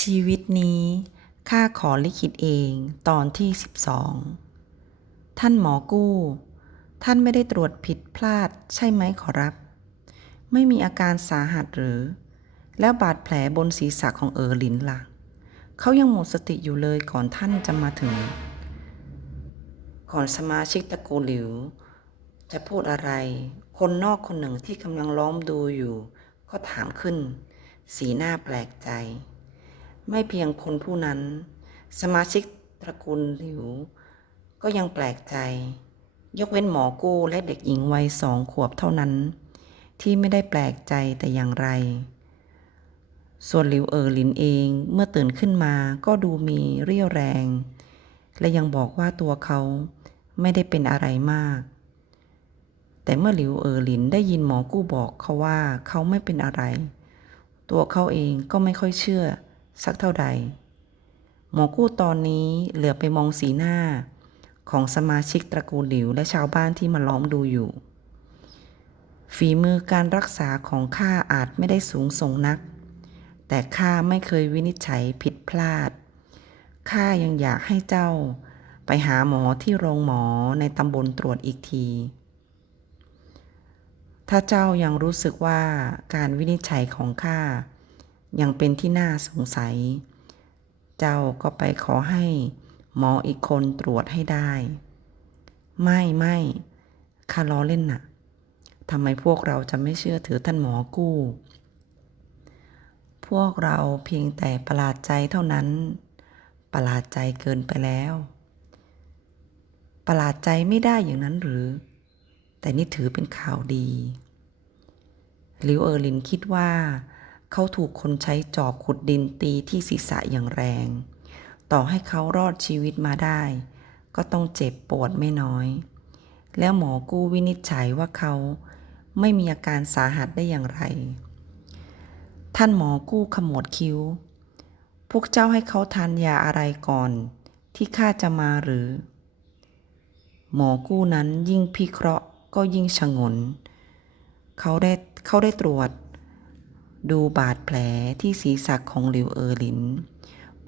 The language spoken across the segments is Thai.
ชีวิตนี้ข้าขอลิขิตเองตอนที่ 12 ท่านหมอกู้ ท่านไม่ได้ตรวจผิดพลาดใช่ไหมขอรับ ไม่มีอาการสาหัสหรือ แล้วบาดแผลบนศีรษะของเออหลินล่ะ เขายังหมดสติอยู่เลยก่อนท่านจะมาถึง ก่อนสมาชิกตระกูลหลิว จะพูดอะไร คนนอกคนหนึ่งที่กำลังล้อมดูอยู่ ก็ถามขึ้น สีหน้าแปลกใจ ไม่เพียงคนผู้นั้น สมาชิกตระกูลหลิว ก็ยังแปลกใจ ยกเว้นหมอกู้และเด็กหญิงวัยสองขวบเท่านั้น ที่ไม่ได้แปลกใจแต่อย่างไร ส่วนหลิวเออหลินเองเมื่อตื่นขึ้นมาก็ดูมีเรี่ยวแรง และยังบอกว่าตัวเขาไม่ได้เป็นอะไรมาก แต่เมื่อหลิวเออหลินได้ยินหมอกู้บอกเขาว่าเขาไม่เป็นอะไร ตัวเขาเองก็ไม่ค่อยเชื่อ สักเท่าใด หมอกู้ตอนนี้เหลือไปมองสีหน้า ของสมาชิกตระกูลหลิวและชาวบ้านที่มาล้อมดูอยู่ ฝีมือการรักษาของข้าอาจไม่ได้สูงส่งนัก แต่ข้าไม่เคยวินิจฉัยผิดพลาด ข้ายังอยากให้เจ้าไปหาหมอที่โรงหมอในตำบลตรวจอีกที ถ้าเจ้ายังรู้สึกว่าการวินิจฉัยของข้า ยังเป็นที่น่าสงสัย เจ้าก็ไปขอให้หมออีกคนตรวจให้ได้ ไม่ไม่ข้าล้อเล่นน่ะทำไมพวกเราจะไม่เชื่อถือท่านหมอกู้ พวกเราเพียงแต่ประหลาดใจเท่านั้น ประหลาดใจเกินไปแล้ว ประหลาดใจไม่ได้อย่างนั้นหรือ แต่นี่ถือเป็นข่าวดีลิวเออร์ลินคิดว่า เขาถูกคนใช้จอบขุดดินตีที่ศีรษะอย่างแรง ต่อให้เขารอดชีวิตมาได้ ก็ต้องเจ็บปวดไม่น้อย แล้วหมอกู้วินิจฉัยว่าเขาไม่มีอาการสาหัสได้อย่างไร ท่านหมอกู้ขมวดคิ้ว พวกเจ้าให้เขาทานยาอะไรก่อน ที่ข้าจะมาหรือ หมอกู้นั้นยิ่งพิเคราะห์ก็ยิ่งชะงน เขาได้เขาได้ตรวจ ดูบาดแผลที่ศีรษะของหลิวเออหลิน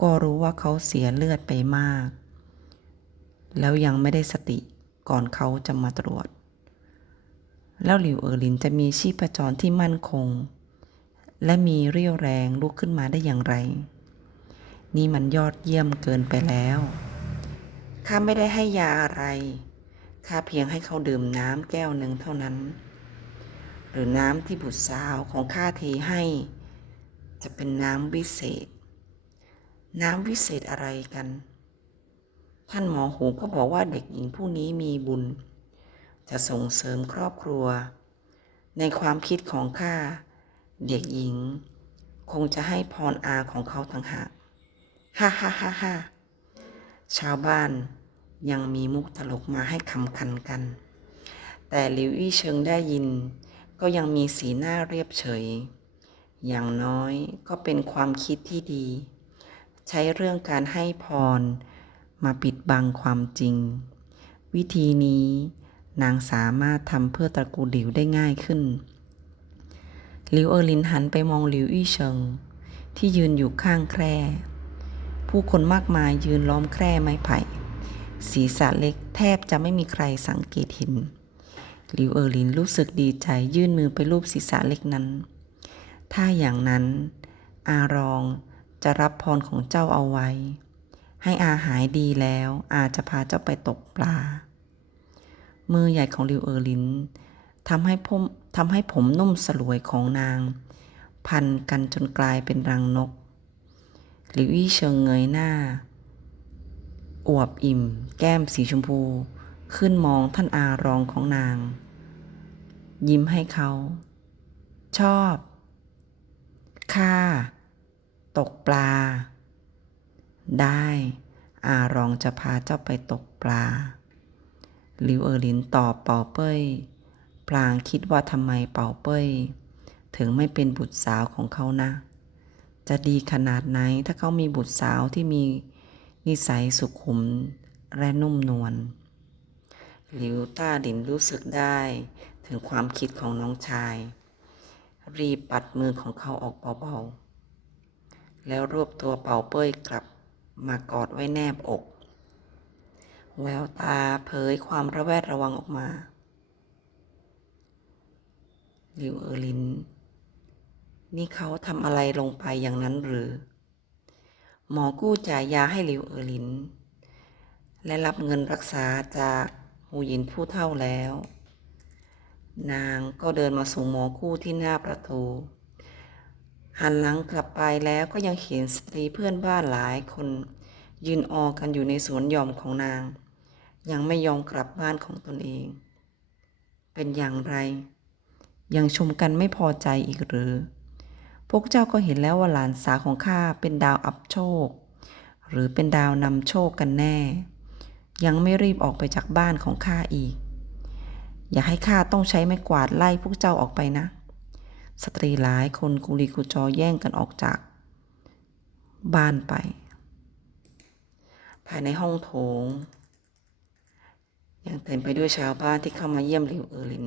ก็รู้ว่าเขาเสียเลือดไปมาก แล้วยังไม่ได้สติก่อนเขาจะมาตรวจ แล้วหลิวเออหลินจะมีชีพจรที่มั่นคง และมีเรี่ยวแรงลุกขึ้นมาได้อย่างไร นี่มันยอดเยี่ยมเกินไปแล้วข้าไม่ได้ให้ยาอะไรข้าเพียงให้เขาดื่มน้ำแก้วหนึ่งเท่านั้น หรือน้ำที่บุตรสาวของข้าเทให้ จะเป็นน้ำวิเศษ น้ำวิเศษอะไรกัน ท่านหมอหูก็บอกว่าเด็กหญิงผู้นี้มีบุญ จะส่งเสริมครอบครัว ในความคิดของข้าเด็กหญิง คงจะให้พรอาของเขาต่างหากฮ่าฮ่าฮ่าฮ่าชาวบ้านยังมีมุกตลกมาให้คำคันกัน แต่หลิวอี้เชิงได้ยิน ก็ยังมีสีหน้าเรียบเฉย อย่างน้อยก็เป็นความคิดที่ดี ใช้เรื่องการให้พร มาปิดบังความจริง วิธีนี้นางสามารถทำเพื่อตระกูลหลิวได้ง่ายขึ้นหลิวเออร์ลินหันไปมองหลิวอี้เชิงที่ยืนอยู่ข้างแคร่ ผู้คนมากมายยืนล้อมแคร่ไม้ไผ่ ศีรษะเล็กแทบจะไม่มีใครสังเกตเห็น หลิวเออร์ลินรู้สึกดีใจยื่นมือไปรูปศีรษะเล็กนั้น ถ้าอย่างนั้น อารองจะรับพรของเจ้าเอาไว้ ให้อาหายดีแล้ว อาจะพาเจ้าไปตกปลา มือใหญ่ของลิวเออร์ลินทำให้ผมทำให้ผมนุ่มสลวยของนาง พันกันจนกลายเป็นรังนก หลิวอี้เชิงเงยหน้า อวบอิ่ม แก้มสีชมพู ขึ้นมองท่านอารองของนาง ยิ้มให้เขา ชอบค่าตกปลา ได้อารองจะพาเจ้าไปตกปลาลิวเออร์ลินตอบเป่าเป้ยปลางคิดว่าทำไมเป่าเป้ย ถึงไม่เป็นบุตรสาวของเขานะ จะดีขนาดไหนถ้าเขามีบุตรสาวที่มีนิสัยสุขุมและนุ่มนวล หลิวต้าหลินรู้สึกได้ ถึงความคิดของน้องชาย รีบปัดมือของเขาออกเบาๆ แล้วรวบตัวเป่าเป้ยกลับมากอดไว้แนบอก แววตาเผยความระแวดระวังออกมาลิวเออร์ลิน นี่เขาทำอะไรลงไปอย่างนั้นหรือ หมอกู้จ่ายยาให้ลิวเออร์ลิน และรับเงินรักษาจาก หูหยินผู้เท่าแล้ว นางก็เดินมาส่งหมอกู้ที่หน้าประตู หันหลังกลับไปแล้วก็ยังเห็นสตรีเพื่อนบ้านหลายคน ยืนออกันอยู่ในสวนหย่อมของนาง ยังไม่ยอมกลับบ้านของตนเอง เป็นอย่างไร ยังชมกันไม่พอใจอีกหรือ พวกเจ้าก็เห็นแล้วว่าหลานสาวของข้าเป็นดาวอับโชค หรือเป็นดาวนำโชคกันแน่ ยังไม่รีบออกไปจากบ้านของข้าอีก อย่าให้ข้าต้องใช้ไม้กวาดไล่พวกเจ้าออกไปนะ สตรีหลายคนกุลีกุจอแย่งกันออกจาก บ้านไป ภายในห้องโถง ยังเต็มไปด้วยชาวบ้านที่เข้ามาเยี่ยมลิวเออร์ลิน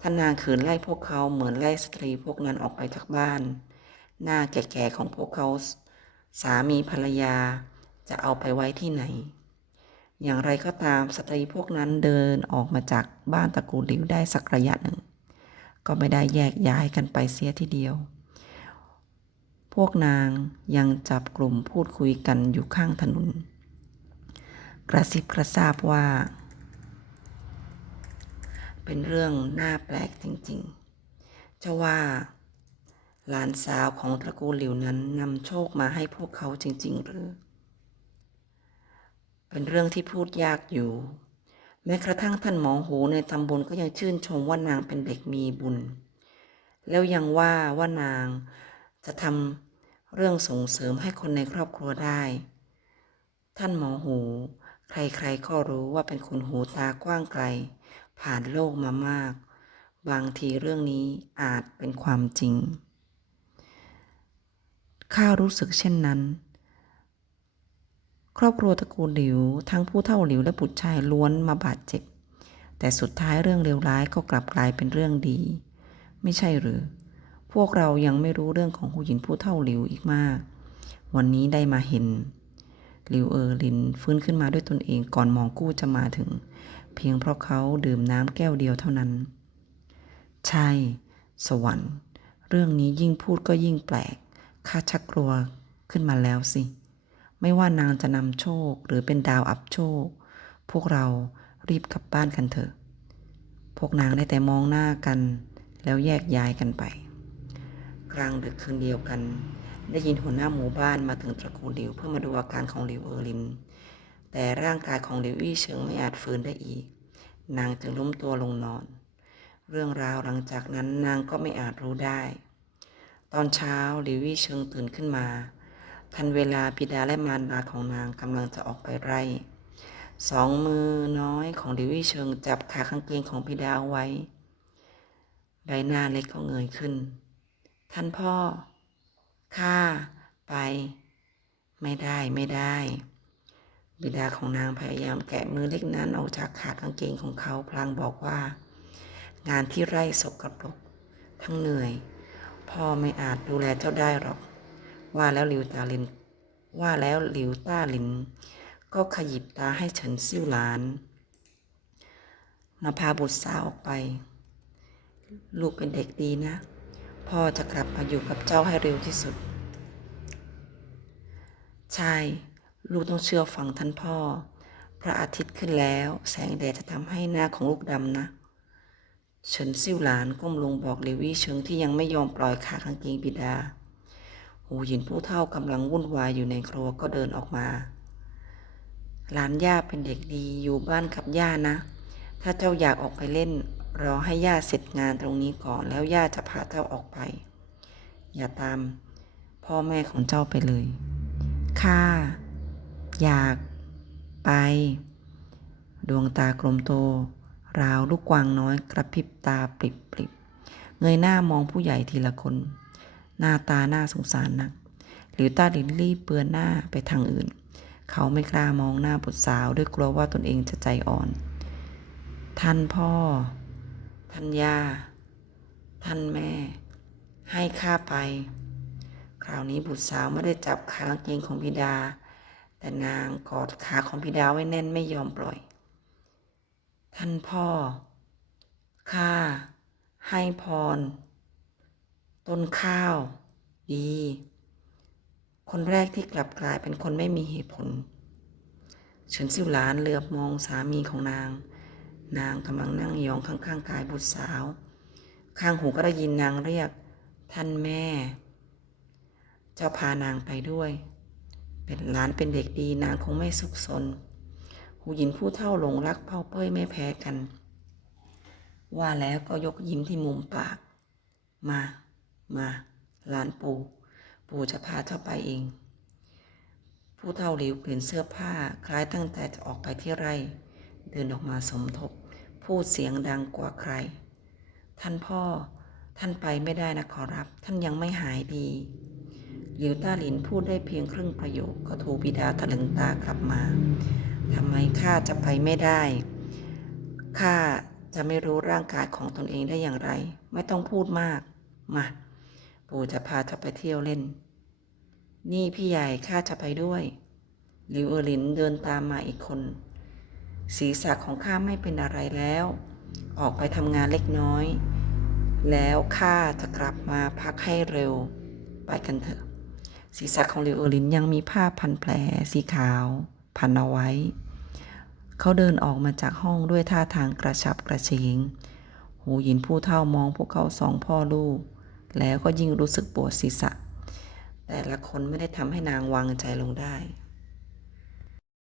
ท่านนางขืนไล่พวกเขาเหมือนไล่สตรีพวกนั้นออกไปจากบ้าน หน้าแก่ๆของพวกเขาสามีภรรยาจะเอาไปไว้ที่ไหน อย่างไรก็ตามสตรีพวกนั้นเดินออกมาจากบ้านตระกูลลิวได้สักระยะหนึ่ง ก็ไม่ได้แยกย้ายกันไปเสียทีเดียว พวกนางยังจับกลุ่มพูดคุยกันอยู่ข้างถนน กระซิบกระซาบว่า เป็นเรื่องน่าแปลกจริงๆจะว่า หลานสาวของตระกูลหลิวนั้นนำโชคมาให้พวกเขาจริง ๆ หรือ เป็นเรื่องที่พูดยากอยู่ แม้กระทั่งท่านหมอหูในตำบลก็ยังชื่นชมว่านางเป็นเด็กมีบุญ แล้วยังว่าว่านางจะทำเรื่องส่งเสริมให้คนในครอบครัวได้ ท่านหมอหูใครๆก็รู้ว่าเป็นคนหูตากว้างไกล ผ่านโลกมามาก บางทีเรื่องนี้อาจเป็นความจริง ข้ารู้สึกเช่นนั้น ครอบครัวตระกูลหลิว ทั้งผู้เฒ่าหลิวและบุตรชายล้วนมาบาดเจ็บ แต่สุดท้ายเรื่องเลวร้ายก็กลับกลายเป็นเรื่องดี ไม่ใช่หรือ พวกเรายังไม่รู้เรื่องของหูหยินผู้เฒ่าหลิวอีกมาก วันนี้ได้มาเห็นหลิวเออร์ลินฟื้นขึ้นมาด้วยตนเองก่อนมองกู้จะมาถึง เพียงเพราะเขาดื่มน้ำแก้วเดียวเท่านั้น ใช่ สวรรค์ เรื่องนี้ยิ่งพูดก็ยิ่งแปลกข้าชักกลัวขึ้นมาแล้วสิ ไม่ว่านางจะนำโชคหรือเป็นดาวอับโชค พวกเรารีบกลับบ้านกันเถอะ พวกนางได้แต่มองหน้ากัน แล้วแยกย้ายกันไป กลางดึกคืนเดียวกัน ได้ยินหัวหน้าหมู่บ้านมาถึงตระกูลหลิวเพื่อมาดูอาการของหลิวเออร์ลิน แต่ร่างกายของหลิวอี้เฉิงไม่อาจฟื้นได้อีก นางจึงล้มตัวลงนอน เรื่องราวหลังจากนั้นนางก็ไม่อาจรู้ได้ ตอนเช้าหลิวอี้เฉิงตื่นขึ้นมา ทันเวลาบิดาและมารดาของนางกำลังจะออกไปไร่สองมือน้อยของหลิวอี้เฉิงจับขากางเกงของบิดาเอาไว้ ใบหน้าเล็กก็เงยขึ้น ท่านพ่อ ข้า ไป ไม่ได้ไม่ได้ บิดาของนางพยายามแกะมือเล็กนั้นออกจากขากางเกงของเขาพลางบอกว่า งานที่ไร่สกปรกทั้งเหนื่อย พ่อไม่อาจดูแลเจ้าได้หรอก ว่าแล้วหลิวตาลิน ว่าแล้วหลิวต้าลิน ก็ขยิบตาให้เฉินซิ่วหลาน มาพาบุตรสาวออกไป ลูกเป็นเด็กดีนะ พ่อจะกลับมาอยู่กับเจ้าให้เร็วที่สุด ใช่ ลูกต้องเชื่อฟังท่านพ่อ พระอาทิตย์ขึ้นแล้ว แสงแดดจะทำให้หน้าของลูกดำนะเฉินซิ่วหลานก้มลงบอกเลวี่เชิงที่ยังไม่ยอมปล่อยขากางเกงบิดา หูหยินผู้เฒ่ากำลังวุ่นวายอยู่ในครัวก็เดินออกมา หลานย่าเป็นเด็กดีอยู่บ้านกับย่านะ ถ้าเจ้าอยากออกไปเล่น รอให้ย่าเสร็จงานตรงนี้ก่อนแล้วย่าจะพาเจ้าออกไป อย่าตาม พ่อแม่ของเจ้าไปเลย ข้า อยาก ไป ดวงตากลมโต ราวลูกกวางน้อยกระพริบตาปริบปริบเงยหน้ามองผู้ใหญ่ทีละคน หน้าตาหน่าสงสารนัก หลิวตาลินรีบเบือนหน้าไปทางอื่น เขาไม่กล้ามองหน้าบุตรสาวด้วยกลัวว่าตนเองจะใจอ่อน ท่านพ่อ ท่านย่า ท่านแม่ ให้ข้าไปใราวนี้บุตรสาวไม่ได้จับขากางเกงของบิดา แต่นางกอดขาของบิดาไว้แน่นไม่ยอมปล่อย ท่านพ่อข้าให้พร ต้นข้าว ดี คนแรกที่กลับกลายเป็นคนไม่มีเหตุผลเฉินซิวหลานเหลือบมองสามีของนาง นางกำลังนั่งยองข้างๆกายบุตรสาว ข้างหูก็ได้ยินนางเรียก ท่านแม่ เจ้าพานางไปด้วย เป็นหลานเป็นเด็กดีนางคงไม่สุขสน หูหยินผู้เท่าหลงรักเป้าเป้ยไม่แพ้กัน ว่าแล้วก็ยกยิ้มที่มุมปาก มา มาหลานปู่ปู่จะพาเจ้าไปเอง ผู้เท่าหลิวเปลี่ยนเสื้อผ้าคล้ายตั้งแต่จะออกไปที่ไร่ เดินออกมาสมทบ พูดเสียงดังกว่าใคร ท่านพ่อท่านไปไม่ได้นะขอรับ ท่านยังไม่หายดีหลิวต้าหลินพูดได้เพียงครึ่งประโยคก็ถูกบิดาตะลึงตากลับมาทำไมข้าจะไปไม่ได้ข้าจะไม่รู้ร่างกายของตนเองได้อย่างไร ไม่ต้องพูดมาก มา ปู่จะพาเจ้าไปเที่ยวเล่น นี่พี่ใหญ่ข้าจะไปด้วยหลิวเออหลินเดินตามมาอีกคน ศีรษะของข้าไม่เป็นอะไรแล้ว ออกไปทำงานเล็กน้อย แล้วข้าจะกลับมาพักให้เร็ว ไปกันเถอะ ศีรษะของหลิวเออหลินยังมีผ้าพันแผลสีขาว พันเอาไว้ เขาเดินออกมาจากห้องด้วยท่าทางกระฉับกระเฉง หูหยินผู้เฒ่ามองพวกเขาสองพ่อลูก แล้วก็ยิ่งรู้สึกปวดศีรษะ แต่ละคนไม่ได้ทำให้นางวางใจลงได้